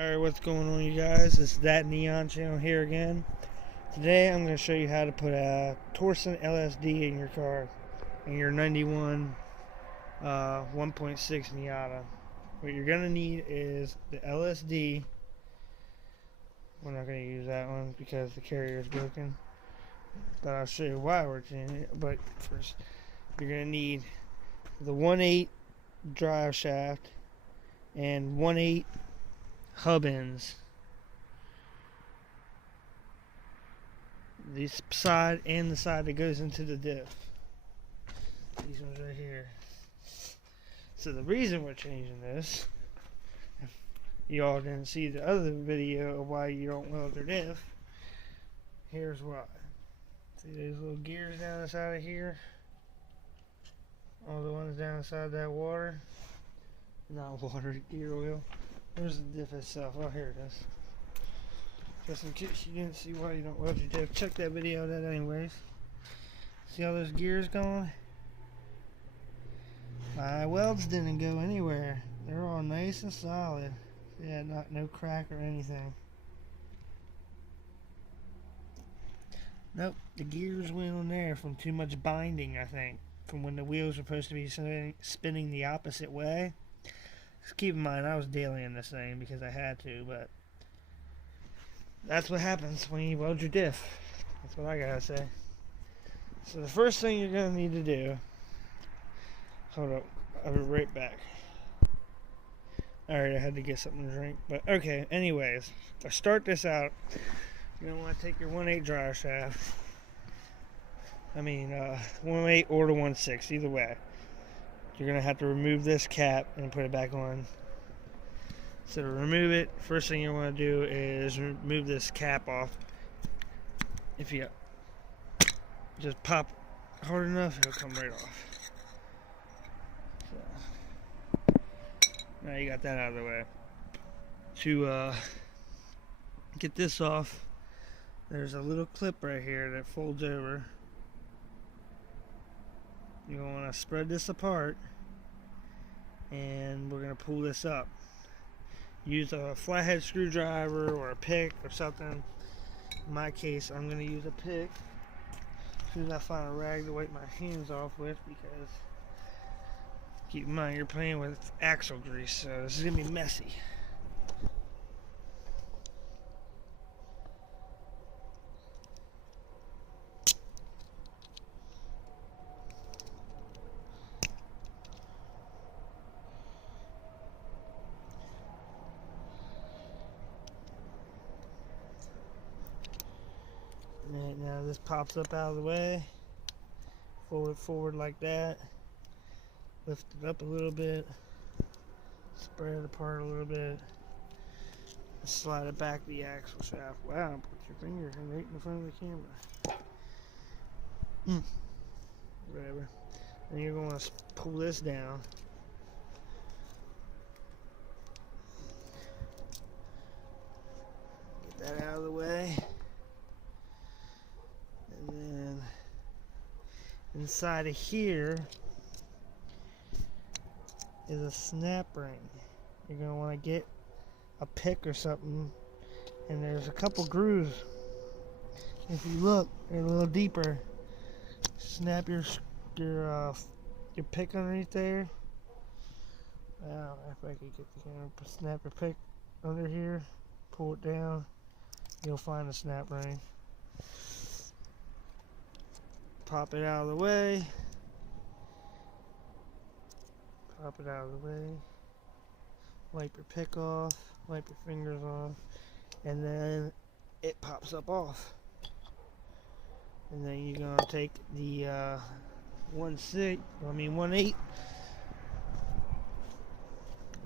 Alright, what's going on, you guys? It's That Neon Channel here again. Today I'm going to show you how to put a Torsen LSD in your car, in your 91 1.6 Miata. What you're going to need is the LSD. We're not going to use that one because the carrier is broken, but I'll show you why we're changing it. But first, you're going to need the 1.8 drive shaft and 1.8 hub ends. This side and the side that goes into the diff. These ones right here. So the reason we're changing this, if you all didn't see the other video of why you don't weld your diff, here's why. See those little gears down the side of here? All the ones down inside that water? Not water, gear oil. There's the diff itself. Oh, here it is. Just in case you didn't see why you don't weld your diff, check that video out anyways. See all those gears going? My welds didn't go anywhere. They're all nice and solid. Yeah, no crack or anything. Nope, the gears went on there from too much binding, I think. From when the wheels were supposed to be spinning the opposite way. Just keep in mind, I was dailying this thing because I had to, but that's what happens when you weld your diff. That's what I gotta say. So the first thing you're gonna need to do, hold up, I'll be right back. Alright, I had to get something to drink, but okay, anyways, to start this out, you're gonna want to take your 1.8 drive shaft, 1.8 or the 1.6, either way. You're going to have to remove this cap and put it back on. So to remove it, first thing you want to do is remove this cap off. If you just pop hard enough, it'll come right off. So, now you got that out of the way. To get this off, there's a little clip right here that folds over. You want to spread this apart, and we're going to pull this up. Use a flathead screwdriver or a pick or something. In my case, I'm going to use a pick as soon as I find a rag to wipe my hands off with, because keep in mind you're playing with axle grease, so this is going to be messy. Right, now this pops up out of the way. Fold it forward like that. Lift it up a little bit. Spread it apart a little bit. Slide it back the axle shaft. Wow, put your finger right in front of the camera. Whatever. Then you're going to pull this down. Get that out of the way. And then inside of here is a snap ring. You're going to want to get a pick or something, and there's a couple grooves. If you look, they're a little deeper. Snap your pick underneath there. Wow, if I could get the camera, snap your pick under here, pull it down, you'll find a snap ring. Pop it out of the way. Pop it out of the way. Wipe your pick off. Wipe your fingers off. And then it pops up off. And then you're going to take the 1.8.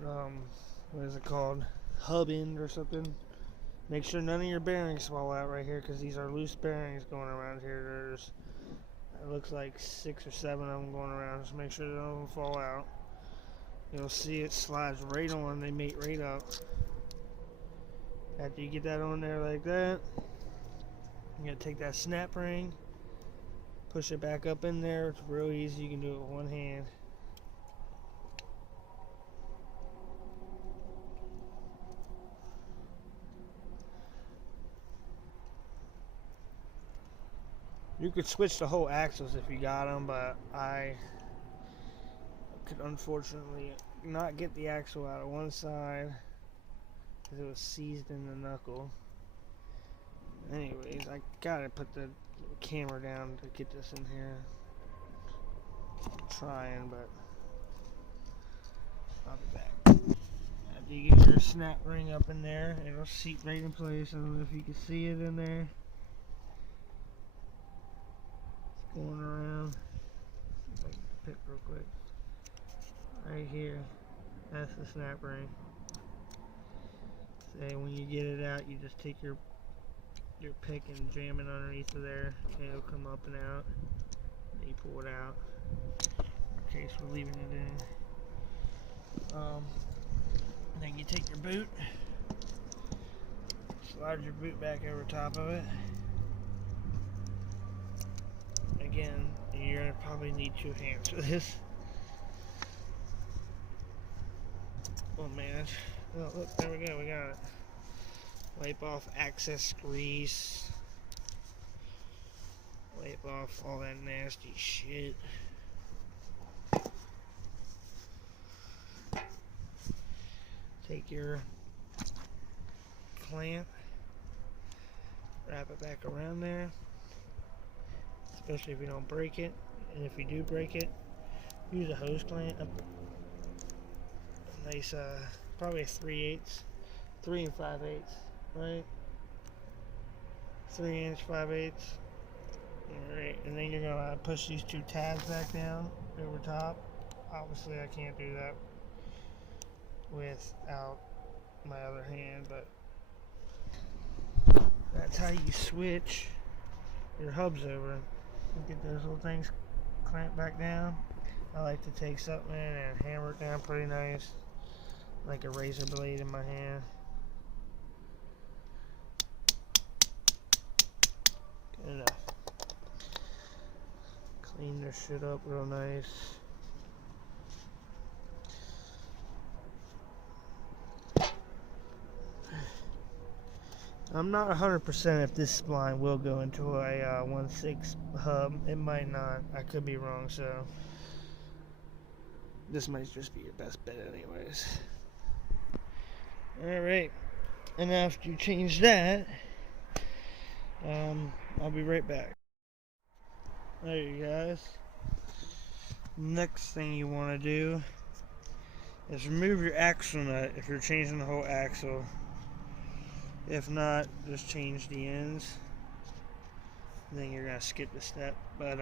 What is it called? Hub end or something. Make sure none of your bearings fall out right here, because these are loose bearings going around here. There's, it looks like 6 or 7 of them going around. Just make sure none of them fall out. You'll see it slides right on. They mate right up. After you get that on there like that, you're going to take that snap ring, push it back up in there. It's real easy. You can do it with one hand. You could switch the whole axles if you got them, but I could unfortunately not get the axle out of one side because it was seized in the knuckle. Anyways, I gotta put the camera down to get this in here. I'm trying, but I'll be back. After you get your snap ring up in there, it'll seat right in place. I don't know if you can see it in there. It's going around. If I can pick real quick. Right here. That's the snap ring. So when you get it out, you just take your pick and jam it underneath of there. It'll come up and out. Then you pull it out. In case we're leaving it in. Then you take your boot, slide your boot back over top of it. Again, you're gonna probably need 2 hands for this. Oh man, oh look, there we go, we got it. Wipe off excess grease. Wipe off all that nasty shit. Take your clamp, wrap it back around there, especially if you don't break it. And if you do break it, use a hose clamp. A nice, probably a 3/8, 3 5/8, right? 3" 5/8. Alright, and then you're gonna push these 2 tabs back down over top. Obviously, I can't do that without my other hand, but that's how you switch your hubs over. You get those little things clamped back down. I like to take something and hammer it down pretty nice, like a razor blade in my hand. Good enough. Clean this shit up real nice. I'm not 100% if this spline will go into a 1/6 hub. It might not. I could be wrong, so this might just be your best bet anyways. Alright, and after you change that, I'll be right back. There you guys. Next thing you want to do is remove your axle nut if you're changing the whole axle. If not, just change the ends. Then you're going to skip the step. But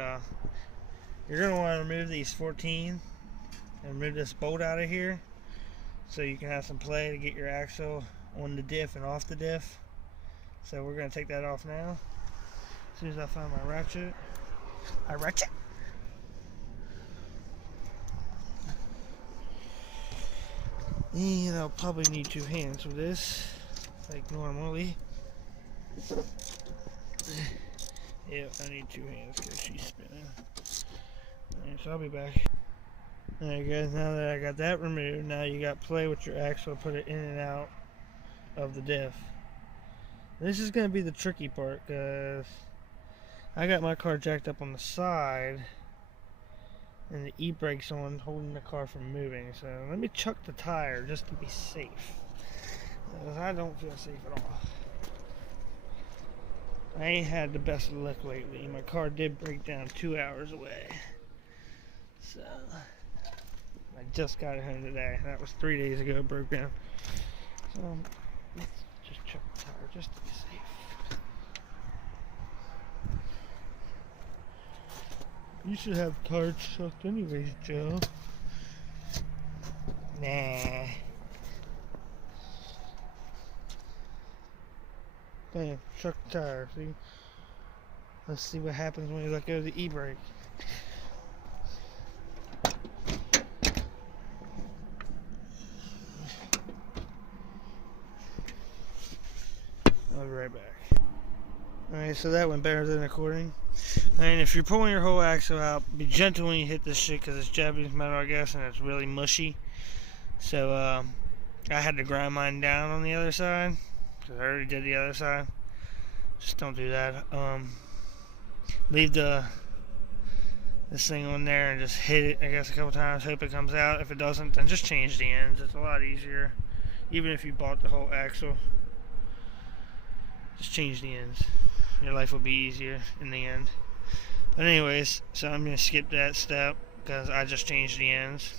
you're going to want to remove these 14 and remove this bolt out of here so you can have some play to get your axle on the diff and off the diff. So we're going to take that off now. As soon as I find my ratchet. And I'll probably need 2 hands for this, like normally. Yeah, I need 2 hands because she's spinning. Alright, so I'll be back. Alright guys, now that I got that removed, now you got play with your axle, put it in and out of the diff. This is going to be the tricky part because I got my car jacked up on the side and the e-brake's on, holding the car from moving. So let me chuck the tire just to be safe, because I don't feel safe at all. I ain't had the best of luck lately. My car did break down 2 hours away, so I just got it home today. That was 3 days ago it broke down. So let's just chuck the tire just to be safe. You should have tires chucked anyways, Joe. Nah. Damn, chuck the tire, see? Let's see what happens when you let go of the e-brake. I'll be right back. Alright, so that went better than recording. And if you're pulling your whole axle out, be gentle when you hit this shit because it's Japanese metal, I guess, and it's really mushy. So I had to grind mine down on the other side because I already did the other side. Just don't do that. leave this thing on there and just hit it, I guess, a couple times, hope it comes out. If it doesn't, then just change the ends. It's a lot easier. Even if you bought the whole axle, just change the ends. Your life will be easier in the end. But anyways, so I'm going to skip that step because I just changed the ends.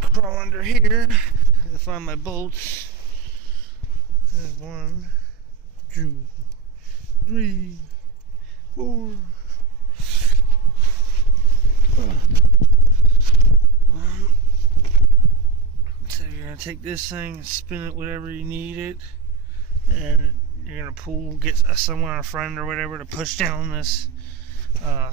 Crawl under here to find my bolts. There's 1, 2, 3, 4. So you're going to take this thing and spin it whatever you need it, and you're going to get someone, a friend or whatever, to push down this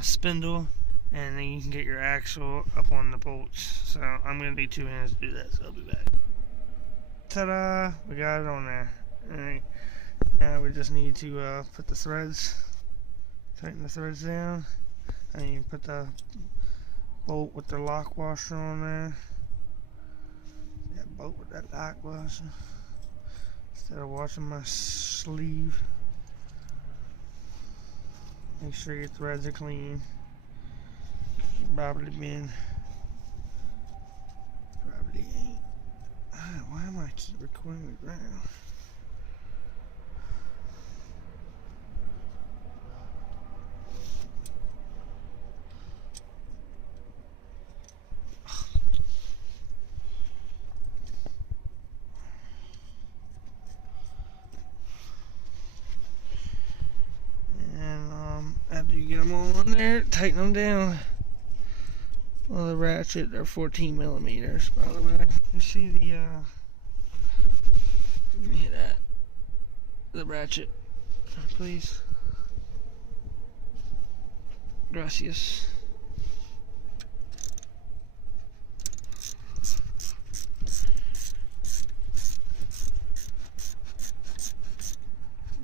spindle, and then you can get your axle up on the bolts. So I'm going to need 2 hands to do that, so I'll be back. Ta-da! We got it on there. Alright, now we just need to put the threads, tighten the threads down, and you put the bolt with the lock washer on there. That bolt with that lock washer. Instead of washing my sleeve, make sure your threads are clean. Probably ain't. Why am I keep recording the ground? After you get them all on there, tighten them down. Well, the ratchet, they're 14 millimeters, by the way. You see the, let me hit that. The ratchet, please. Gracias.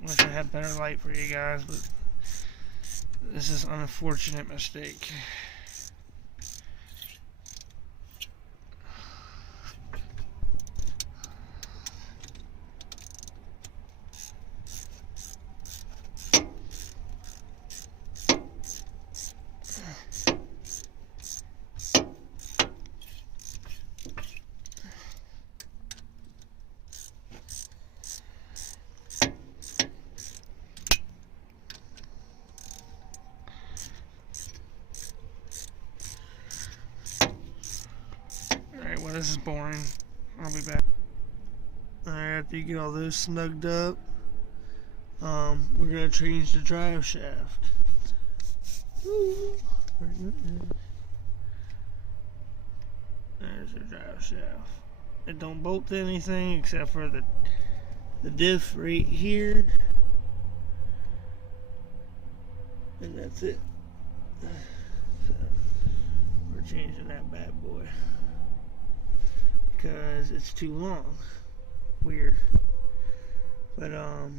Wish I had better light for you guys, but this is an unfortunate mistake. This is boring. I'll be back. Alright, after you get all those snugged up, we're going to change the drive shaft. There's the drive shaft. It don't bolt to anything except for the diff right here. And that's it. So, we're changing that bad boy. Because it's too long. Weird. But yeah,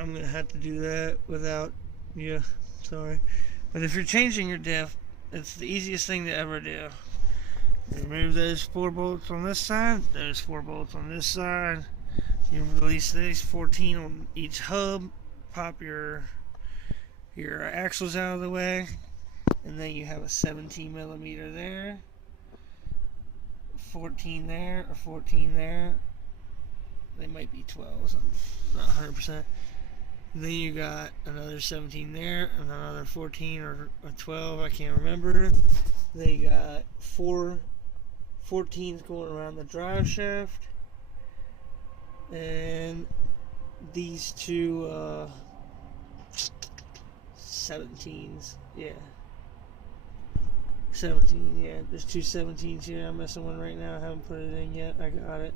I'm gonna have to do that without you. Sorry. But if you're changing your diff, it's the easiest thing to ever do. Remove those 4 bolts on this side, those 4 bolts on this side. You release these 14 on each hub, pop your axles out of the way, and then you have a 17 millimeter there. 14 there, or 14 there. They might be 12, so I'm not 100%. Then you got another 17 there, and another 14 or 12, I can't remember. They got 4 14s going around the drive shaft, and these 2 17s, yeah. 17, yeah, there's 2 17s here. I'm missing one right now. I haven't put it in yet. I got it.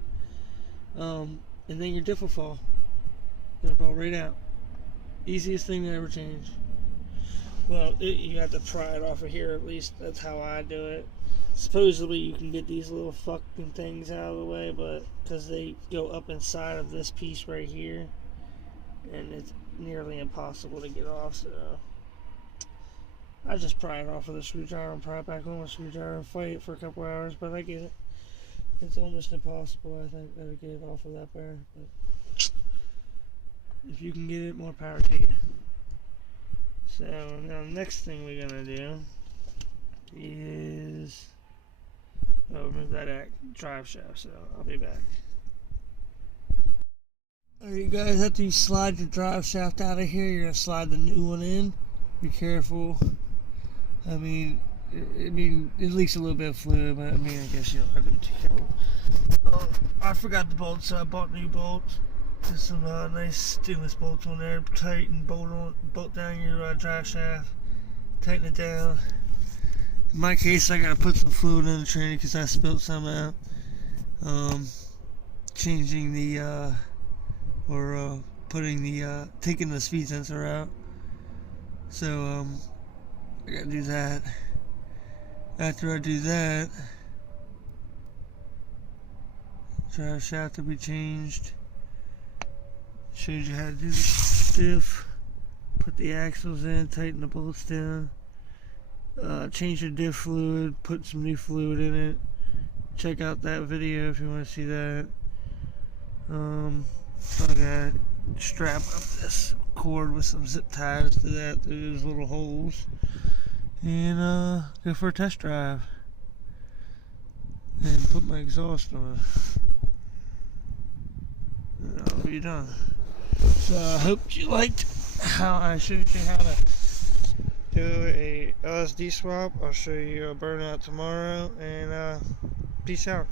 And then your diff will fall. It'll fall right out. Easiest thing to ever change. Well, you have to pry it off of here at least. That's how I do it. Supposedly you can get these little fucking things out of the way, but because they go up inside of this piece right here, and it's nearly impossible to get off, so I just pry it off with a screwdriver and pry it back on with a screwdriver and fight it for a couple hours, but I get it. It's almost impossible, I think, to get it off of that bear. But if you can get it, more power to you. So now next thing we're gonna do is remove that drive shaft, so I'll be back. Alright guys, after you slide your drive shaft out of here, you're gonna slide the new one in. Be careful. I mean it leaks a little bit of fluid, but I guess you don't have to be too careful. I forgot the bolts, so I bought new bolts. Just some nice stainless bolts on there. Tighten, bolt down your drive shaft. Tighten it down. In my case, I gotta put some fluid in the train because I spilled some out. Changing the taking the speed sensor out. So I gotta do that. After I do that, drive shaft will be changed. Shows you how to do the diff. Put the axles in, tighten the bolts down. Change your diff fluid, put some new fluid in it. Check out that video if you want to see that. So I gotta strap up this cord with some zip ties to that, through those little holes, and go for a test drive and put my exhaust on. And I'll be done. So I hope you liked how I showed you how to do a LSD swap. I'll show you a burnout tomorrow, and peace out.